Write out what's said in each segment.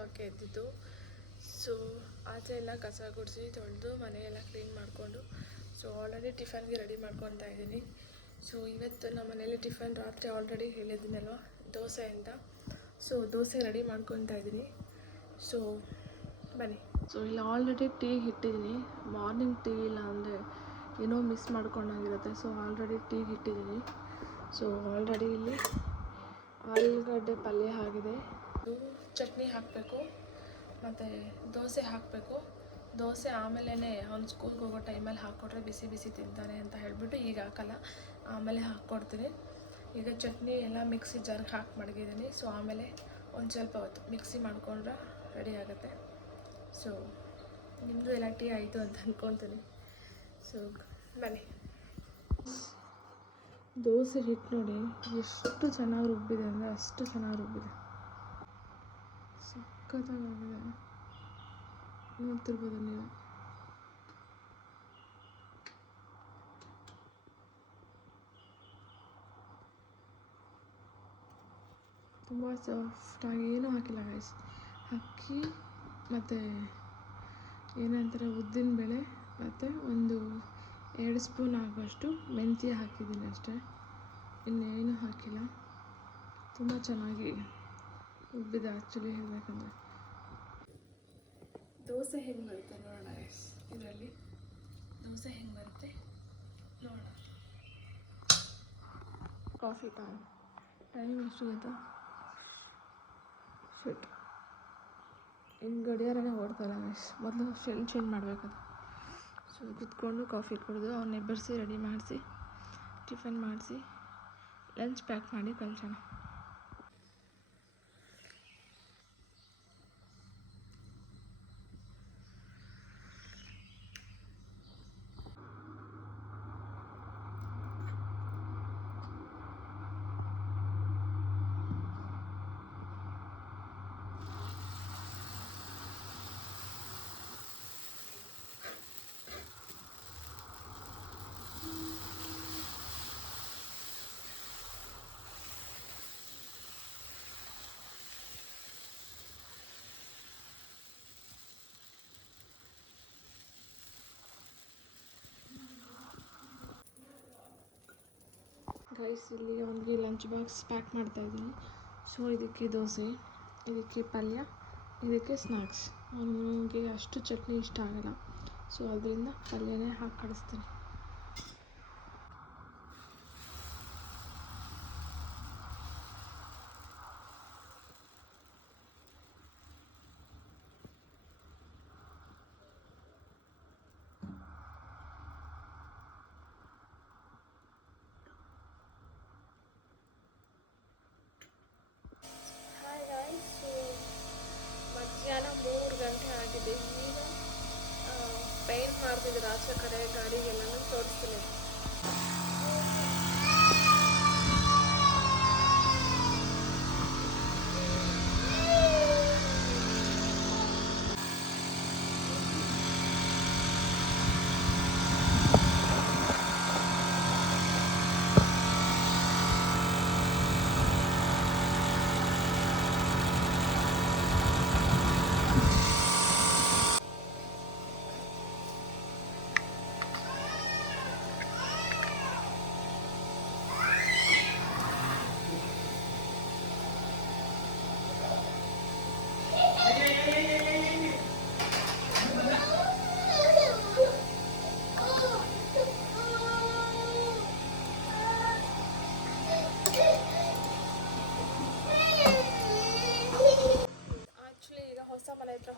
ಹಾಕಿ ಎದ್ದಿದ್ದು. So ಆಚೆ ಎಲ್ಲ ಕಸ ಗುಡಿಸಿ ತೊಳೆದು ಮನೆಯೆಲ್ಲ ಕ್ಲೀನ್ ಮಾಡಿಕೊಂಡು ಸೊ ಆಲ್ರೆಡಿ ಟಿಫನ್ಗೆ ರೆಡಿ ಮಾಡ್ಕೊತಾ ಇದ್ದೀನಿ. ಸೊ ಇವತ್ತು ನಮ್ಮ ಮನೇಲಿ ಟಿಫನ್ ರಾತ್ರಿ ಆಲ್ರೆಡಿ ಹೇಳಿದ್ದೀನಲ್ವ ದೋಸೆ ಅಂತ. ಸೊ ದೋಸೆ ರೆಡಿ ಮಾಡ್ಕೊತಾ ಇದ್ದೀನಿ. ಸೊ ಬನ್ನಿ. ಸೊ ಇಲ್ಲಿ ಆಲ್ರೆಡಿ ಟೀ ಇಟ್ಟಿದ್ದೀನಿ. ಮಾರ್ನಿಂಗ್ ಟೀ ಇಲ್ಲ ಅಂದರೆ ಏನೋ ಮಿಸ್ ಮಾಡ್ಕೊಂಡಾಗಿರುತ್ತೆ. ಸೊ ಆಲ್ರೆಡಿ ಟೀ ಇಟ್ಟಿದ್ದೀನಿ. ಸೊ ಆಲ್ರೆಡಿ ಇಲ್ಲಿ ಆಲೂಗಡ್ಡೆ ಪಲ್ಯ ಆಗಿದೆ. ಚಟ್ನಿ ಹಾಕಬೇಕು ಮತ್ತು ದೋಸೆ ಹಾಕಬೇಕು. ದೋಸೆ ಆಮೇಲೆ ಅವ್ನು ಸ್ಕೂಲ್ಗೆ ಹೋಗೋ ಟೈಮಲ್ಲಿ ಹಾಕ್ಕೊಟ್ರೆ ಬಿಸಿ ಬಿಸಿ ತಿಂತಾನೆ ಅಂತ ಹೇಳಿಬಿಟ್ಟು ಈಗ ಹಾಕಲ್ಲ, ಆಮೇಲೆ ಹಾಕ್ಕೊಡ್ತೀನಿ. ಈಗ ಚಟ್ನಿ ಎಲ್ಲ ಮಿಕ್ಸಿ ಜಾರ್ಗೆ ಹಾಕಿ ಮಡಗಿದ್ದೀನಿ. ಸೊ ಆಮೇಲೆ ಒಂದು ಸ್ವಲ್ಪ ಹೊತ್ತು ಮಿಕ್ಸಿ ಮಾಡಿಕೊಂಡ್ರೆ ರೆಡಿ ಆಗುತ್ತೆ. ಸೊ ನಿಮ್ಮದು ಎಲ್ಲ ಟೀ ಆಯಿತು ಅಂತ ಅಂದ್ಕೊತೀನಿ. ಸೊ ಬನ್ನಿ. ದೋಸೆ ಹಿಟ್ಟು ನೋಡಿ ಎಷ್ಟು ಚೆನ್ನಾಗಿ ರುಬ್ಬಿದೆ ಅಂದರೆ ಅಷ್ಟು ಚೆನ್ನಾಗಿ ರುಬ್ಬಿದೆ. ಸಖತ್ತಾಗಿದೆ, ನೋಡ್ತಿರ್ಬೋದು ನೀವು. ತುಂಬ ಸಾಫ್ಟಾಗಿ ಏನೂ ಹಾಕಿಲ್ಲ ಗೈಸ್. ಅಕ್ಕಿ ಮತ್ತು ಏನಂತಾರೆ ಉದ್ದಿನಬೇಳೆ ಮತ್ತು ಒಂದು 2 ಸ್ಪೂನ್ ಆಗುವಷ್ಟು ಮೆಂತ್ಯ ಹಾಕಿದ್ದೀನಿ ಅಷ್ಟೇ, ಇನ್ನೇನು ಹಾಕಿಲ್ಲ. ತುಂಬ ಚೆನ್ನಾಗಿ ಉಬ್ಬಿದೆ ಆ್ಯಕ್ಚುಲಿ ಹೇಳಬೇಕಂದ್ರೆ. ದೋಸೆ ಹೆಂಗೆ ಬರುತ್ತೆ ನೋಡೋಣ ಗೈಸ್. ಇದರಲ್ಲಿ ದೋಸೆ ಹೆಂಗೆ ಬರುತ್ತೆ ನೋಡೋಣ. ಕಾಫಿ ಟೈಮ್ ಎಷ್ಟು ಗೊತ್ತಾ? ಶೂಟ್ ಇನ್ನು ಗಡಿಯಾರನೇ ಓಡ್ತಾಯಿಲ್ಲ ಗೈಸ್. ಮೊದಲು ಚೇಂಜ್ ಮಾಡಬೇಕದು. ಸೊ ಕುತ್ಕೊಂಡು ಕಾಫಿ ಕುಡಿದು ಅವ್ನ ಎಬ್ಬರಿಸಿ ರೆಡಿ ಮಾಡಿಸಿ ಟಿಫನ್ ಮಾಡಿಸಿ ಲಂಚ್ ಪ್ಯಾಕ್ ಮಾಡಿ ಕಳ್ಸೋಣ. ಗೈಸ್ ಇಲ್ಲಿ ಅವನಿಗೆ ಲಂಚ್ ಬಾಕ್ಸ್ ಪ್ಯಾಕ್ ಮಾಡ್ತಾಯಿದ್ದೀನಿ. ಸೊ ಇದಕ್ಕೆ ದೋಸೆ, ಇದಕ್ಕೆ ಪಲ್ಯ, ಇದಕ್ಕೆ ಸ್ನ್ಯಾಕ್ಸ್. ಅವನಿಗೆ ಅಷ್ಟು ಚಟ್ನಿ ಇಷ್ಟ ಆಗಲ್ಲ. ಸೊ ಅದರಿಂದ ಪಲ್ಯನೇ ಹಾಕಿ ಕಳಿಸ್ತೀನಿ. ಮಧ್ಯಾಹ್ನ 3 ಗಂಟೆ ಆಗಿದೆ. ಈಗ ಪೇಂಟ್ ಮಾಡ್ತಿದ್ರು ಆಚೆ ಕಡೆ ಗಾಡಿಗೆಲ್ಲನೂ ತೋರಿಸ್ತೀನಿ.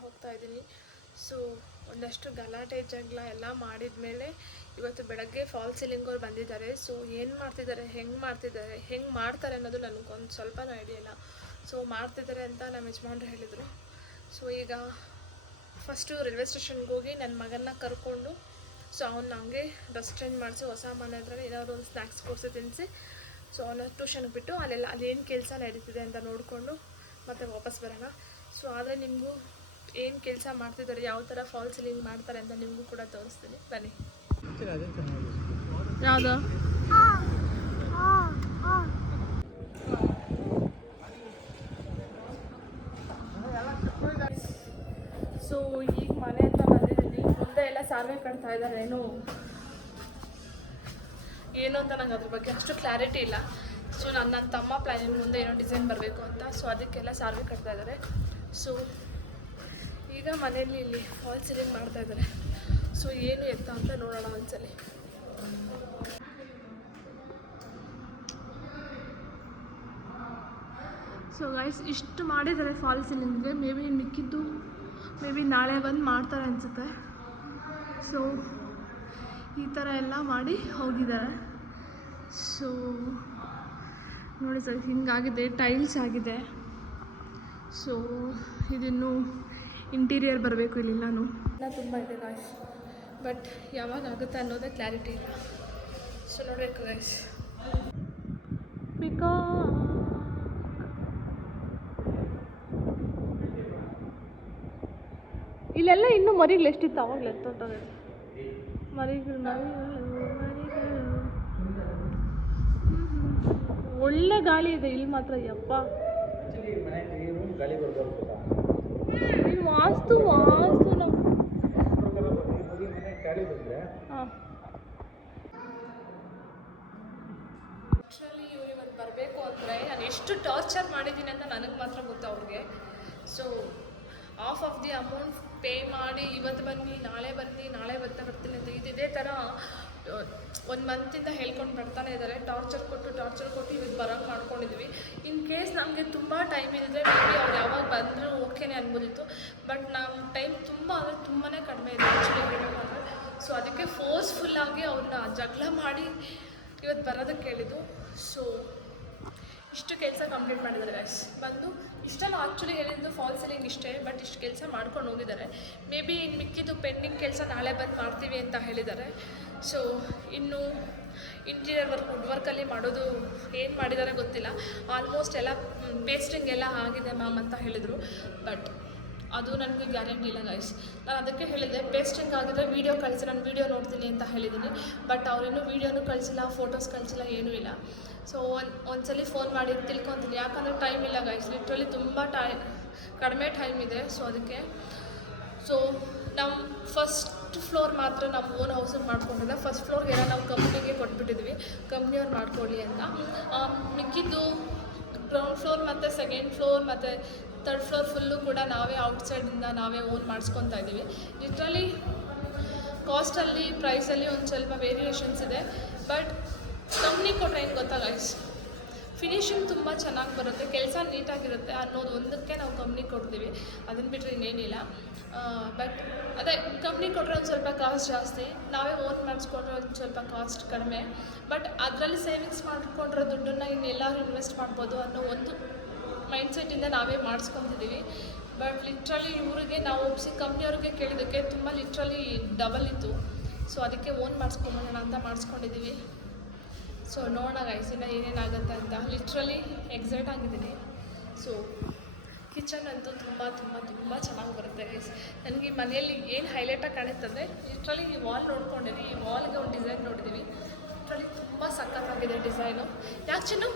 ಹೋಗ್ತಾ ಇದ್ದೀನಿ. ಸೊ ಒಂದಷ್ಟು ಗಲಾಟೆ ಜಗಳ ಎಲ್ಲ ಮಾಡಿದ ಮೇಲೆ ಇವತ್ತು ಬೆಳಗ್ಗೆ ಫಾಲ್ ಸೀಲಿಂಗ್ ಅವ್ರು ಬಂದಿದ್ದಾರೆ. ಸೊ ಏನು ಮಾಡ್ತಿದ್ದಾರೆ, ಹೆಂಗೆ ಮಾಡ್ತಾರೆ ಅನ್ನೋದು ನನಗೊಂದು ಸ್ವಲ್ಪನೂ ಐಡಿಯಾ ಇಲ್ಲ. ಸೊ ಮಾಡ್ತಿದ್ದಾರೆ ಅಂತ ನಮ್ಮ ಯಜಮಾನ್ರು ಹೇಳಿದರು. ಸೊ ಈಗ ಫಸ್ಟು ರೈಲ್ವೆ ಸ್ಟೇಷನ್ಗೆ ಹೋಗಿ ನನ್ನ ಮಗನ್ನ ಕರ್ಕೊಂಡು ಸೊ ಅವ್ನು ಹಂಗೆ ಡ್ರೆಸ್ ಚೇಂಜ್ ಮಾಡಿಸಿ ಹೊಸ ಮನೆ ಹತ್ರ ಏನಾದರೂ ಒಂದು ಸ್ನ್ಯಾಕ್ಸ್ ಕೊಡಿಸಿ ತಿನ್ನಿಸಿ ಸೊ ಅವನ ಟ್ಯೂಷನ್ಗೆ ಬಿಟ್ಟು ಅಲ್ಲೇನು ಕೆಲಸ ನಡೀತಿದೆ ಅಂತ ನೋಡಿಕೊಂಡು ಮತ್ತೆ ವಾಪಸ್ ಬರೋಣ. ಸೊ ಆದರೆ ನಿಮಗೂ ಏನು ಕೆಲಸ ಮಾಡ್ತಿದ್ದಾರೆ, ಯಾವ ಥರ ಫಾಲ್ ಸೀಲಿಂಗ್ ಮಾಡ್ತಾರೆ ಅಂತ ನಿಮಗೂ ಕೂಡ ತೋರಿಸ್ತೀನಿ. ಬನ್ನಿ. ಯಾವುದು ಮನೆ ಅಂತ ಬಂದಿದ್ದೀನಿ. ಮುಂದೆ ಎಲ್ಲ ಸಾರ್ವೆ ಕಟ್ತಾ ಇದ್ದಾರೆ. ಏನು ಅಂತ ನಂಗೆ ಅದ್ರ ಬಗ್ಗೆ ಅಷ್ಟು ಕ್ಲಾರಿಟಿ ಇಲ್ಲ. ಸೊ ನನ್ನ ತಮ್ಮ ಪ್ಲ್ಯಾನಿಂಗ್ ಮುಂದೆ ಏನೋ ಡಿಸೈನ್ ಬರಬೇಕು ಅಂತ. ಸೊ ಅದಕ್ಕೆಲ್ಲ ಸಾರ್ವೆ ಕಟ್ತಾ ಇದ್ದಾರೆ. ಸೊ ಈಗ ಮನೆಯಲ್ಲಿ ಇಲ್ಲಿ ಫಾಲ್ ಸೀಲಿಂಗ್ ಮಾಡ್ತಾ ಇದ್ದಾರೆ. ಸೊ ಏನು ಎತ್ತ ಅಂತ ನೋಡೋಣ ಒಂದ್ಸಲಿ. ಸೊ ಗೈಸ್ ಇಷ್ಟು ಮಾಡಿದ್ದಾರೆ ಫಾಲ್ ಸೀಲಿಂಗ್ಗೆ. ಮೇ ಬಿ ನಾಳೆ ಬಂದು ಮಾಡ್ತಾರೆ ಅನಿಸುತ್ತೆ. ಸೊ ಈ ಥರ ಎಲ್ಲ ಮಾಡಿ ಹೋಗಿದ್ದಾರೆ. ಸೊ ನೋಡಿ ಸರ್, ಹಿಂಗಾಗಿದೆ, ಟೈಲ್ಸ್ ಆಗಿದೆ. ಸೊ ಇದಿನ್ನು ಇಂಟೀರಿಯರ್ ಬರಬೇಕು ಇಲ್ಲೆಲ್ಲನೂ. ಎಲ್ಲ ತುಂಬ ಇದೆ ಗಾಯ್ಸ್, ಬಟ್ ಯಾವಾಗ ಆಗುತ್ತೆ ಅನ್ನೋದೇ ಕ್ಲಾರಿಟಿ ಇಲ್ಲ. ಸೊ ನೋಡಬೇಕು ಗೈಸ್. ಇಲ್ಲೆಲ್ಲ ಇನ್ನೂ ಮರಿಗಳು ಎಷ್ಟಿತ್ತು ಅವಾಗಲೇ ಎತ್ತೋಟದ ಮರಿಗಳು. ಒಳ್ಳೆ ಗಾಳಿ ಇದೆ ಇಲ್ಲಿ ಮಾತ್ರ. ಯಪ್ಪ ವಾಸ್ತು ನಾವು ಆ್ಯಕ್ಚುಲಿ ಇವ್ರು ಇವತ್ತು ಬರಬೇಕು ಅಂದರೆ ನಾನು ಎಷ್ಟು ಟಾರ್ಚರ್ ಮಾಡಿದ್ದೀನಿ ಅಂತ ನನಗೆ ಮಾತ್ರ ಗೊತ್ತು ಅವ್ರಿಗೆ. So of of the amount pay ಮಾಡಿ ಇವತ್ತು ಬನ್ನಿ, ನಾಳೆ ಬರ್ತೀನಿ ಅಂತ ಇದೇ ಥರ ಒಂದು ಮಂತಿಂದ ಹೇಳ್ಕೊಂಡು ಬರ್ತಾನೆ ಇದ್ದಾರೆ. ಟಾರ್ಚರ್ ಕೊಟ್ಟು ಇವತ್ತು ಬರೋಂಗೆ ಮಾಡ್ಕೊಂಡಿದ್ವಿ. ಇನ್ ಕೇಸ್ ನಮಗೆ ತುಂಬ ಟೈಮ್ ಇದ್ದರೆ ಮೇಬಿ ಅವ್ರು ಯಾವಾಗ ಬಂದರೂ ಓಕೆನೇ ಅನ್ಬೋದಿತ್ತು. ಬಟ್ ನಮ್ಮ ಟೈಮ್ ತುಂಬಾ ಕಡಿಮೆ ಇದೆ ಆ್ಯಕ್ಚುಲಿ ಹೇಳೋಕ್ಕಾದ್ರೆ. ಸೊ ಅದಕ್ಕೆ ಫೋರ್ಸ್ಫುಲ್ಲಾಗಿ ಅವ್ರನ್ನ ಜಗಳ ಮಾಡಿ ಇವತ್ತು ಬರೋದಕ್ಕೆ ಹೇಳಿದ್ದು. ಸೊ ಇಷ್ಟು ಕೆಲಸ ಕಂಪ್ಲೀಟ್ ಮಾಡಿದ್ದಾರೆ ಗೈಸ್. ಬಂದು ಇಷ್ಟೆಲ್ಲ ಆ್ಯಕ್ಚುಲಿ ಹೇಳಿದ್ದು ಫಾಲ್ ಸೀಲಿಂಗ್ ಇಷ್ಟೇ, ಬಟ್ ಇಷ್ಟು ಕೆಲಸ ಮಾಡ್ಕೊಂಡು ಹೋಗಿದ್ದಾರೆ. ಮೇ ಬಿ ಇನ್ನು ಮಿಕ್ಕಿದ್ದು ಪೆಂಡಿಂಗ್ ಕೆಲಸ ನಾಳೆ ಬಂದು ಮಾಡ್ತೀವಿ ಅಂತ ಹೇಳಿದ್ದಾರೆ. ಸೊ ಇನ್ನು ಇಂಟೀರಿಯರ್ ವುಡ್ ವರ್ಕಲ್ಲಿ ಮಾಡೋದು ಏನು ಮಾಡಿದ್ದಾರೆ ಗೊತ್ತಿಲ್ಲ. ಆಲ್ಮೋಸ್ಟ್ ಎಲ್ಲ ಪೇಸ್ಟಿಂಗ್ ಎಲ್ಲ ಆಗಿದೆ ಮ್ಯಾಮ್ ಅಂತ ಹೇಳಿದರು. ಬಟ್ ಅದು ನನಗೆ ಗ್ಯಾರಂಟಿ ಇಲ್ಲ ಗೈಸ್. ನಾನು ಅದಕ್ಕೆ ಹೇಳಿದ್ದೆ, ಪೇಸ್ಟಿಂಗ್ ಆಗಿದ್ರೆ ವೀಡಿಯೋ ಕಳಿಸಿ, ನಾನು ವೀಡಿಯೋ ನೋಡ್ತೀನಿ ಅಂತ ಹೇಳಿದ್ದೀನಿ. ಬಟ್ ಅವರೇನು ವೀಡಿಯೋನೂ ಕಳಿಸಿಲ್ಲ, ಫೋಟೋಸ್ ಕಳಿಸಿಲ್ಲ, ಏನೂ ಇಲ್ಲ. ಸೊ ಒಂದ್ಸಲಿ ಫೋನ್ ಮಾಡಿ ತಿಳ್ಕೊತೀನಿ, ಯಾಕಂದರೆ ಟೈಮ್ ಇಲ್ಲ ಗೈಸ್. ಲಿಟ್ರಲಿ ತುಂಬ ಕಡಿಮೆ ಟೈಮ್ ಇದೆ. ಸೊ ಅದಕ್ಕೆ ನಮ್ಮ ಫಸ್ಟ್ ಫ್ಲೋರ್ ಮಾತ್ರ ನಮ್ಮ ಓನ್ ಹೌಸಲ್ಲಿ ಮಾಡ್ಕೊಂಡಿದ್ದೆ. ಫಸ್ಟ್ ಫ್ಲೋರ್ಗೆಲ್ಲ ನಾವು ಕಂಪ್ನಿಗೆ ಕೊಟ್ಬಿಟ್ಟಿದ್ವಿ, ಕಂಪ್ನಿಯವ್ರು ಮಾಡ್ಕೊಳ್ಳಿ ಅಂತ. ಮಿಕ್ಕಿದ್ದು ಗ್ರೌಂಡ್ ಫ್ಲೋರ್ ಮತ್ತು ಸೆಕೆಂಡ್ ಫ್ಲೋರ್ ಮತ್ತು ಥರ್ಡ್ ಫ್ಲೋರ್ ಫುಲ್ಲು ಕೂಡ ನಾವೇ ಔಟ್ಸೈಡಿಂದ ನಾವೇ ಓನ್ ಮಾಡಿಸ್ಕೊತಾ ಇದ್ದೀವಿ. ಲಿಟ್ರಲಿ ಕಾಸ್ಟಲ್ಲಿ ಪ್ರೈಸಲ್ಲಿ ಒಂದು ಸ್ವಲ್ಪ ವೇರಿಯೇಷನ್ಸ್ ಇದೆ. ಬಟ್ ಕಂಪ್ನಿ ಕೊಟ್ಟರೆ ಏನು ಗೊತ್ತಾ ಗೈಸ್, ಫಿನಿಶಿಂಗ್ ತುಂಬ ಚೆನ್ನಾಗಿ ಬರುತ್ತೆ, ಕೆಲಸ ನೀಟಾಗಿರುತ್ತೆ ಅನ್ನೋದು ಒಂದಕ್ಕೆ ನಾವು ಕಂಪ್ನಿ ಕೊಡ್ತೀವಿ. ಅದನ್ನು ಬಿಟ್ಟರೆ ಇನ್ನೇನಿಲ್ಲ. ಬಟ್ ಅದೇ ಕಂಪ್ನಿ ಕೊಟ್ಟರೆ ಒಂದು ಸ್ವಲ್ಪ ಕಾಸ್ಟ್ ಜಾಸ್ತಿ, ನಾವೇ ಓನ್ ಮಾಡಿಸ್ಕೊಂಡ್ರೆ ಒಂದು ಸ್ವಲ್ಪ ಕಾಸ್ಟ್ ಕಡಿಮೆ. ಬಟ್ ಅದರಲ್ಲಿ ಸೇವಿಂಗ್ಸ್ ಮಾಡಿಕೊಂಡ್ರೆ ದುಡ್ಡನ್ನು ಇನ್ನೆಲ್ಲರೂ ಇನ್ವೆಸ್ಟ್ ಮಾಡ್ಬೋದು ಅನ್ನೋ ಒಂದು ಮೈಂಡ್ಸೆಟ್ಟಿಂದ ನಾವೇ ಮಾಡಿಸ್ಕೊತಿದ್ದೀವಿ. ಬಟ್ ಲಿಟ್ರಲಿ ಇವರಿಗೆ ನಾವು ಒಪ್ಪಿಸಿ ಕಂಪ್ನಿಯವ್ರಿಗೆ ಕೇಳಿದ್ದಕ್ಕೆ ತುಂಬ ಲಿಟ್ರಲಿ ಡಬಲ್ ಇತ್ತು. ಸೊ ಅದಕ್ಕೆ ಓನ್ ಮಾಡಿಸ್ಕೊಂಬೋಣ ಅಂತ ಮಾಡಿಸ್ಕೊಂಡಿದ್ದೀವಿ. ಸೊ ನೋಡೋಣ ಗೈಸ್ ಇನ್ನು ಏನೇನಾಗುತ್ತೆ ಅಂತ. ಲಿಟ್ರಲಿ ಎಕ್ಸೈಟ್ ಆಗಿದ್ದೀನಿ. ಸೊ ಕಿಚನ್ ಅಂತೂ ತುಂಬ ಚೆನ್ನಾಗಿ ಬರುತ್ತೆ ಗೈಸ್. ನನಗೆ ಈ ಮನೆಯಲ್ಲಿ ಏನು ಹೈಲೈಟಾಗಿ ಕಾಣುತ್ತಂದರೆ ಲಿಟ್ರಲಿ ಈ ವಾಲ್ ನೋಡ್ಕೊಂಡಿದ್ದೀನಿ, ಈ ವಾಲ್ಗೆ ಒಂದು ಡಿಸೈನ್ ನೋಡಿದ್ದೀವಿ. ಲಿಟ್ರಲಿ ತುಂಬ ಸಖತ್ತಾಗಿದೆ ಡಿಸೈನು. ಯಾಕೆ ಚಿನ್ನು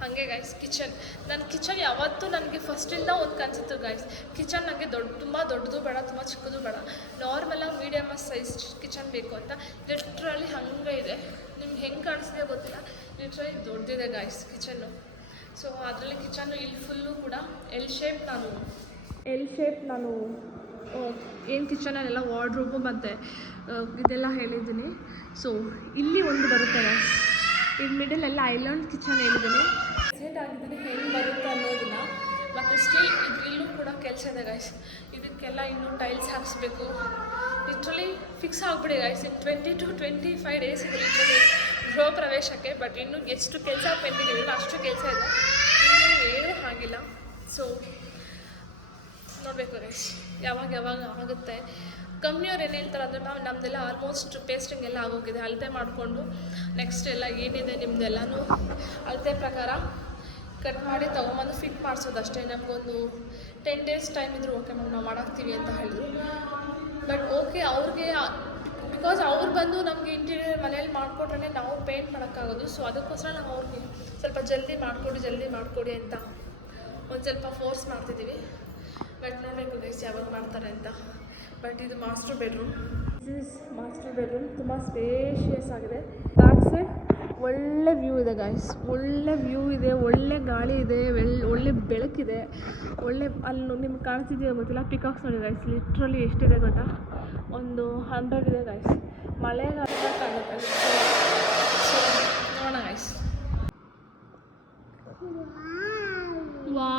ಹಾಗೆ ಗೈಸ್. ನನ್ನ ಕಿಚನ್ ಯಾವತ್ತೂ ನನಗೆ ಫಸ್ಟಿಂದ ಒಂದು ಕನ್ಸಿತ್ತು ಗೈಸ್, ಕಿಚನ್ ನನಗೆ ತುಂಬ ದೊಡ್ಡದು ಬೇಡ, ತುಂಬ ಚಿಕ್ಕದು ಬೇಡ, ನಾರ್ಮಲಾಗಿ ಮೀಡಿಯಮ್ ಸೈಜ್ ಕಿಚನ್ ಬೇಕು ಅಂತ. ಲಿಟ್ರಲಿ ಹಾಗೆ ಇದೆ. ನಿಮ್ಗೆ ಹೆಂಗೆ ಕಾಣಿಸ್ತಿದೆ ಗೊತ್ತಿಲ್ಲ, ಲಿಟ್ರಲಿ ದೊಡ್ಡದಿದೆ ಗೈಸ್ ಕಿಚನ್ನು. ಸೊ ಅದರಲ್ಲಿ ಕಿಚನ್ನು ಇಲ್ಲಿ ಫುಲ್ಲು ಕೂಡ ಎಲ್ ಶೇಪ್ ನಾನು ಏನು ಕಿಚನಲ್ಲೆಲ್ಲ ವಾರ್ಡ್ರೋಬು ಮತ್ತು ಇದೆಲ್ಲ ಹೇಳಿದ್ದೀನಿ. ಸೊ ಇಲ್ಲಿ ಒಂದು ಬರುತ್ತೆ ಗೈಸ್, ಈಗ ಮಿಡಲೆಲ್ಲ ಐಲ್ಯಾಂಡ್ ಕಿಚನ್ ಹೇಳಿದ್ದೀನಿ. ಎಕ್ಸೈಟ್ ಆಗಿದ್ದೀನಿ ಹೆಂಗೆ ಬರುತ್ತೆ ಅನ್ನೋದನ್ನ. ಮತ್ತು ಸ್ಟಿಲ್ ಇಲ್ಲೂ ಕೂಡ ಕೆಲಸ ಇದೆ ಗೈಸ್. ಇದಕ್ಕೆಲ್ಲ ಇನ್ನೂ ಟೈಲ್ಸ್ ಹಾಕಿಸ್ಬೇಕು. ಲಿಟ್ರಲಿ ಫಿಕ್ಸ್ ಆಗಿಬಿಡಿ ಗೈಸ್, ಇನ್ನು 20 to 25 ಡೇಸ್ ಇದೆ ಲಿಟ್ರಲಿ ಗೃಹ ಪ್ರವೇಶಕ್ಕೆ. ಬಟ್ ಇನ್ನೂ ಎಷ್ಟು ಕೆಲಸ ಪೆಂಡಿಂಗ್ ಇದೆ ಅಷ್ಟು ಕೆಲಸ ಇದೆ, ಇನ್ನೂ ಏನೂ ಆಗಿಲ್ಲ. ಸೊ ನೋಡಬೇಕು ಗೈಸ್ ಯಾವಾಗ ಆಗುತ್ತೆ. ಕಂಪ್ನಿಯವ್ರು ಏನು ಹೇಳ್ತಾರೆ ಅಂದರೆ ನಮ್ಮದೆಲ್ಲ ಆಲ್ಮೋಸ್ಟ್ ಪೇಸ್ಟಿಂಗ್ ಎಲ್ಲ ಆಗೋಗಿದೆ, ಅಳತೆ ಮಾಡಿಕೊಂಡು ನೆಕ್ಸ್ಟ್ ಎಲ್ಲ ಏನಿದೆ ನಿಮ್ಮದೆಲ್ಲನೂ ಅಳತೆ ಪ್ರಕಾರ ಕಟ್ ಮಾಡಿ ತೊಗೊಂಬಂದು ಫಿಟ್ ಮಾಡಿಸೋದು ಅಷ್ಟೇ. ನಮಗೊಂದು 10 days ಟೈಮ್ ಇದ್ದರೂ ಓಕೆ ಮ್ಯಾಮ್ ನಾವು ಮಾಡಾಕ್ತೀವಿ ಅಂತ ಹೇಳಿದ್ರು. ಬಟ್ ಓಕೆ ಅವ್ರಿಗೆ, ಬಿಕಾಸ್ ಅವ್ರು ಬಂದು ನಮಗೆ ಇಂಟೀರಿಯರ್ ಮನೇಲಿ ಮಾಡಿಕೊಟ್ರೆ ನಾವು ಪೇಂಟ್ ಮಾಡೋಕ್ಕಾಗೋದು. ಸೊ ಅದಕ್ಕೋಸ್ಕರ ನಾವು ಅವ್ರಿಗೆ ಸ್ವಲ್ಪ ಜಲ್ದಿ ಮಾಡಿಕೊಡಿ ಅಂತ ಒಂದು ಸ್ವಲ್ಪ ಫೋರ್ಸ್ ಮಾಡ್ತಿದ್ದೀವಿ. ಬಟ್ ನೋಡಬೇಕು ಗೈಸ್ ಯಾವಾಗ ಮಾಡ್ತಾರೆ ಅಂತ. ಬಟ್ ಇದು ಮಾಸ್ಟರ್ ಬೆಡ್ರೂಮ್. ಮಾಸ್ಟರ್ ಬೆಡ್ರೂಮ್ ತುಂಬ ಸ್ಪೇಷಿಯಸ್ ಆಗಿದೆ. ಬ್ಯಾಕ್ ಸೈಡ್ ಒಳ್ಳೆ ವ್ಯೂ ಇದೆ ಗೈಸ್, ಒಳ್ಳೆ ವ್ಯೂ ಇದೆ, ಒಳ್ಳೆ ಗಾಳಿ ಇದೆ, ಒಳ್ಳೆ ಬೆಳಕಿದೆ, ಒಳ್ಳೆ ಅಲ್ಲಿ ನಿಮ್ಗೆ ಕಾಣಿಸ್ತಿದೆಯೋ ಗೊತ್ತಿಲ್ಲ, ಪಿಕಾಕ್ಸ್ ನೋಡಿ ಗೈಸ್, ಲಿಟ್ರಲಿ ಎಷ್ಟಿದೆ ಗೊತ್ತಾ, ಒಂದು 100 ಇದೆ ಗೈಸ್. ಮಳೆಗಾಲ ಕಾಣುತ್ತೆ. ಸೊ ನೋಡೋಣ ಗೈಸ್. ವಾ